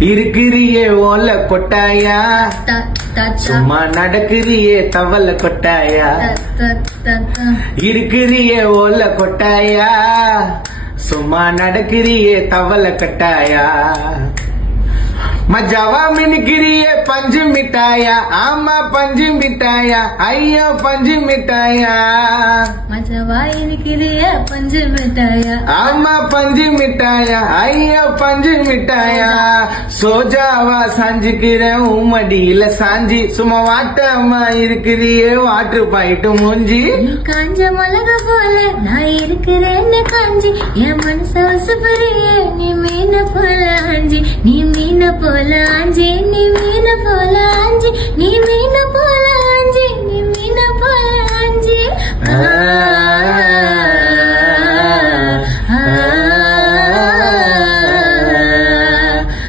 இருக்கிறியே ஓல கொட்டாயா, சும்மா நடக்கிறியே தவள கொட்டாயா. இருக்கிறியே ஓல கொட்டாயா, சும்மா நடக்கிறியே தவள கட்டாயா. மஜாவா மினுக்கிறியே பஞ்சு மிட்டாயா, ஆமா பஞ்சு மிட்டாயா, ஐயோ பஞ்சு மிட்டாயா. மஜாவா இருக்கிறியே பஞ்சு மிட்டாயா, ஆமா பஞ்சு மிட்டாயா, ஐயோ பஞ்சு மிட்டாயா. சோஜாவா சாஞ்சுக்கிறேன் உம்மடியில சாஞ்சி, சும்மா வாட்டமா இருக்கிறியே வாட்டர் பாயிட்டு மூஞ்சி. நீ காஞ்ச மிளகு போல நான் இருக்கிறேன்னு காஞ்சி, என் மனச வசுப்புறியே நீ மீன போல ஆஞ்சி, நீ மீன போல ஆஞ்சி, நீ மீன போல